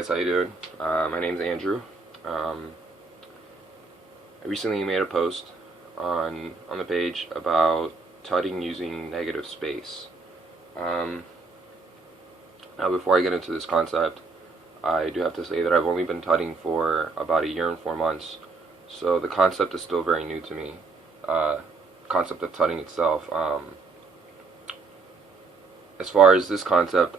guys, how you doing? My name's Andrew. I recently made a post on the page about tutting using negative space. Now, before I get into this concept, I do have to say that I've only been tutting for about a year and 4 months, so the concept is still very new to me. Concept of tutting itself. As far as this concept,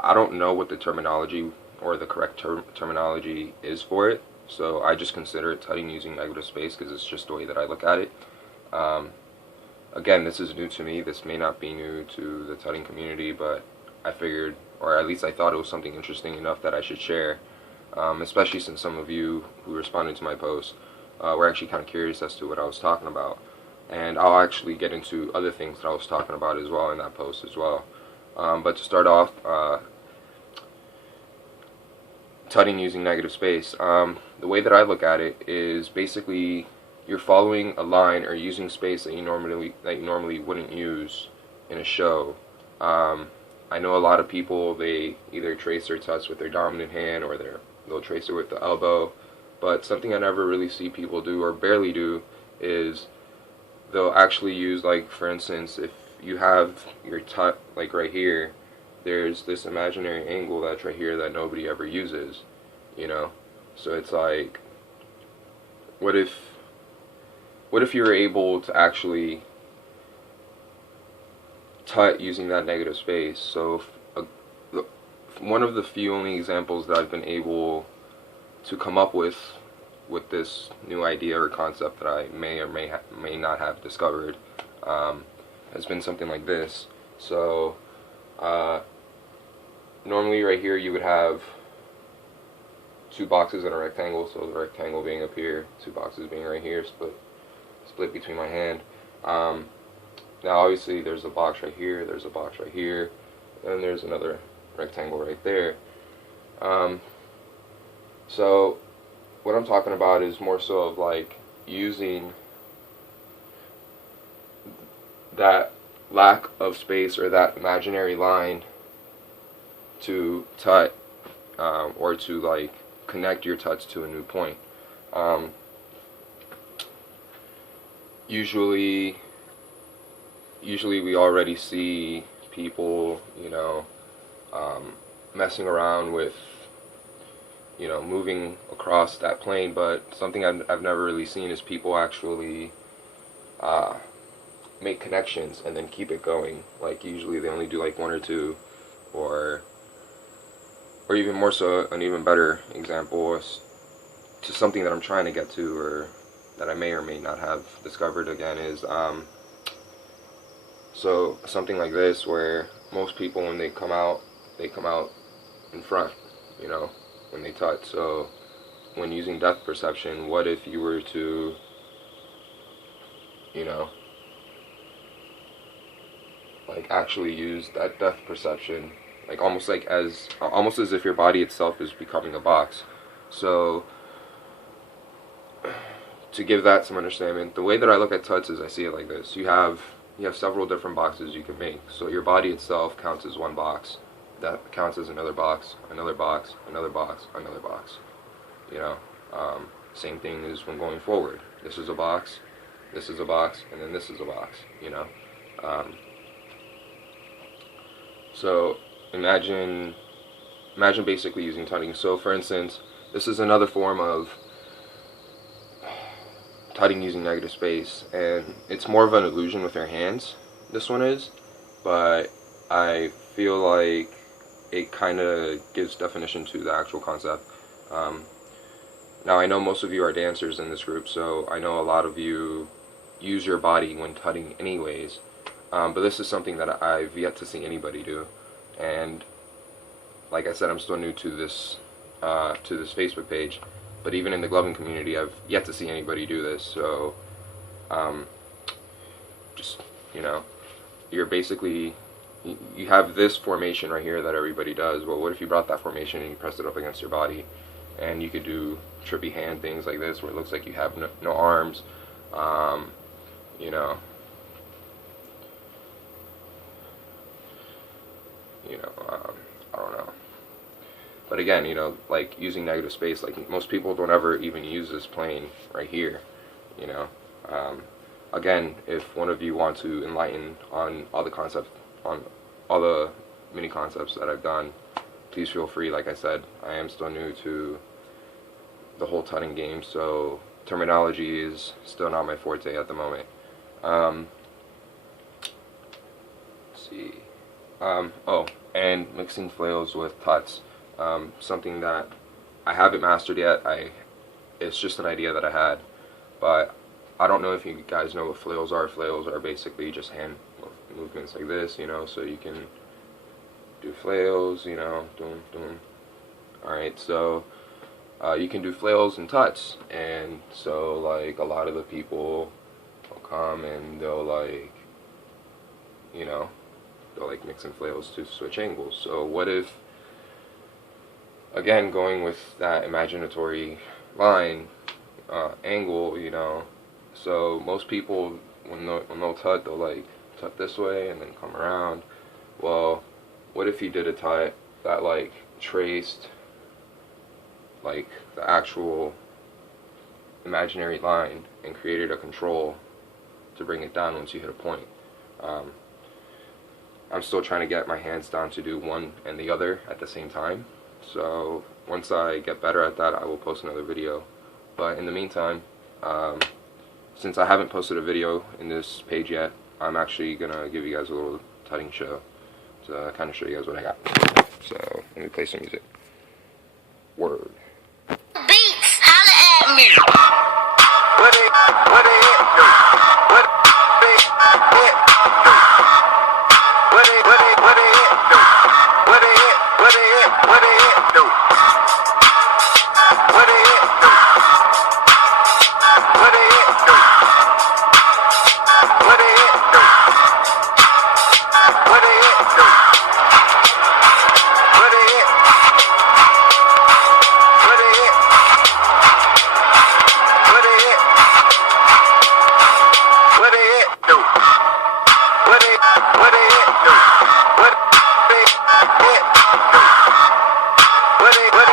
I don't know what the terminology or the correct terminology is for it, so I just consider it tutting using negative space because it's just the way that I look at it. Again, this is new to me. This may not be new to the tutting community, but I figured, or at least I thought it was something interesting enough that I should share, especially since some of you who responded to my post were actually kind of curious as to what I was talking about. And I'll actually get into other things that I was talking about as well in that post as well. But to start off, tutting using negative space. The way that I look at it is basically you're following a line or using space that you normally wouldn't use in a show. I know a lot of people, they either trace their tuts with their dominant hand or they'll trace it with the elbow. But something I never really see people do or barely do is they'll actually use, like, for instance, if you have your tut like right here, there's this imaginary angle that's right here that nobody ever uses, you know? So it's like, what if you were able to actually tut using that negative space? So one of the few only examples that I've been able to come up with this new idea or concept that I may or may not have discovered has been something like this. So normally right here you would have two boxes in a rectangle, so the rectangle being up here, two boxes being right here, split between my hand. Now obviously there's a box right here, there's a box right here, and there's another rectangle right there. So what I'm talking about is more so of like using that lack of space or that imaginary line to tut or to like connect your tuts to a new point. Usually we already see people, messing around with, moving across that plane, but something I've never really seen is people actually make connections and then keep it going. Like usually they only do like one or two, or even more so, an even better example is to something that I'm trying to get to, or that I may or may not have discovered again, is so something like this, where most people when they come out in front, when they tut. So when using depth perception, what if you were to, like actually use that depth perception, like almost as if your body itself is becoming a box. So to give that some understanding, the way that I look at tuts is I see it like this. You have several different boxes you can make. So your body itself counts as one box. That counts as another box, another box, another box, another box. Same thing is when going forward. This is a box, this is a box, and then this is a box. So imagine basically using tutting. So for instance, this is another form of tutting using negative space, and it's more of an illusion with your hands, this one is, but I feel like it kind of gives definition to the actual concept. Now I know most of you are dancers in this group, so I know a lot of you use your body when tutting anyways, but this is something that I've yet to see anybody do. And like I said, I'm still new to this Facebook page, but even in the gloving community, I've yet to see anybody do this. So just, you're basically, you have this formation right here that everybody does. Well, what if you brought that formation and you pressed it up against your body, and you could do trippy hand things like this, where it looks like you have no arms, I don't know. But again, you know, like using negative space, like most people don't ever even use this plane right here, you know. Again, if one of you want to enlighten on all the concepts, on all the mini concepts that I've done, please feel free. Like I said, I am still new to the whole tutting game, so terminology is still not my forte at the moment. Let's see. Oh, and mixing flails with tuts. Something that I haven't mastered yet. It's just an idea that I had, but I don't know if you guys know what flails are. Flails are basically just hand movements like this, you know, so you can do flails, you know, doom, doom. Alright, so you can do flails and tuts, and so like a lot of the people will come and they'll like, you know, they'll like mix and flails to switch angles. So what if, again, going with that imaginatory line, angle, you know, so most people, when they'll tut, they'll like tut this way and then come around. Well, what if you did a tut that like traced like the actual imaginary line and created a control to bring it down once you hit a point? I'm still trying to get my hands down to do one and the other at the same time, so once I get better at that, I will post another video. But in the meantime, since I haven't posted a video in this page yet, I'm actually gonna give you guys a little tutting show to kind of show you guys what I got. So let me play some music. Word. Beats, holla at me. What it do? What it do? What it do? What it do? What it do? What it do? What it do? What it do? What it do? What it? What it? What it? What it do? What it? What it do? What it do? What it? What it? What it do? What it? What it? What it do? What it do? What it do? What it do? What it do? What it? What it? What it? What it do? What it?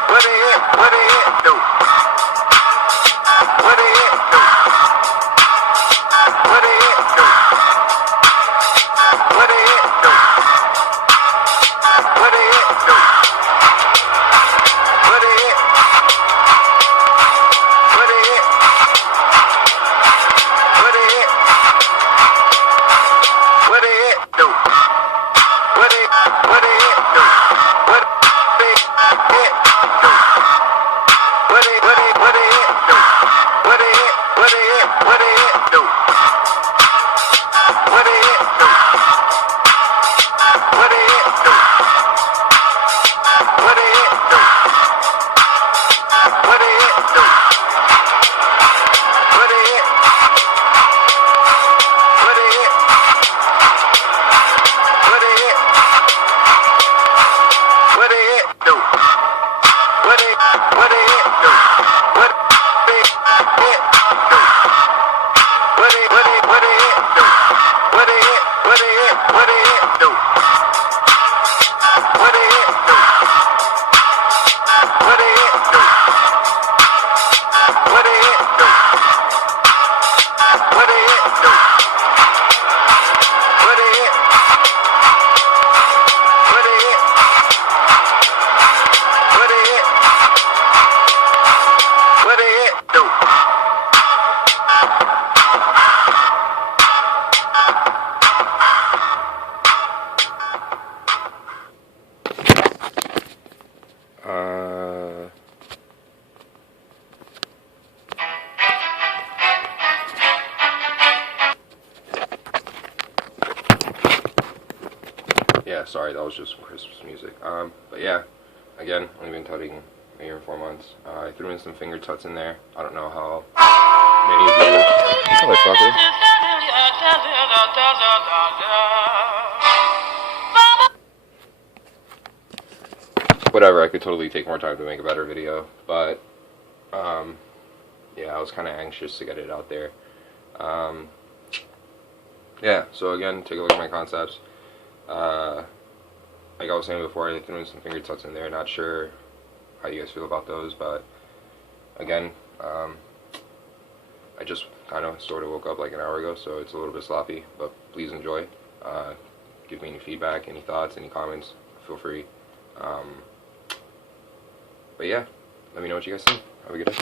What it do? What it do? What it? What it? What it do? What it? What it? What it do? What it do? What it do? What it do? What it do? What it? What it? What it? What it do? What it? What it do? What it do? What it? What it? What it do? What it? What it? What it do? What it do? What it do? What it do? What it do? What it? What it? What it? What it do? Yeah, sorry, that was just Christmas music. But yeah, again, only been tutting a year and 4 months. I threw in some finger tuts in there. I don't know how many of you, motherfucker. Whatever, I could totally take more time to make a better video, but yeah, I was kind of anxious to get it out there. Yeah, so again, take a look at my concepts. I like I was saying before, I threw in some finger tuts in there. Not sure how you guys feel about those, but again, I just kind of sort of woke up like an hour ago, so it's a little bit sloppy, but please enjoy. Give me any feedback, any thoughts, any comments, feel free. But yeah, let me know what you guys think. Have a good day.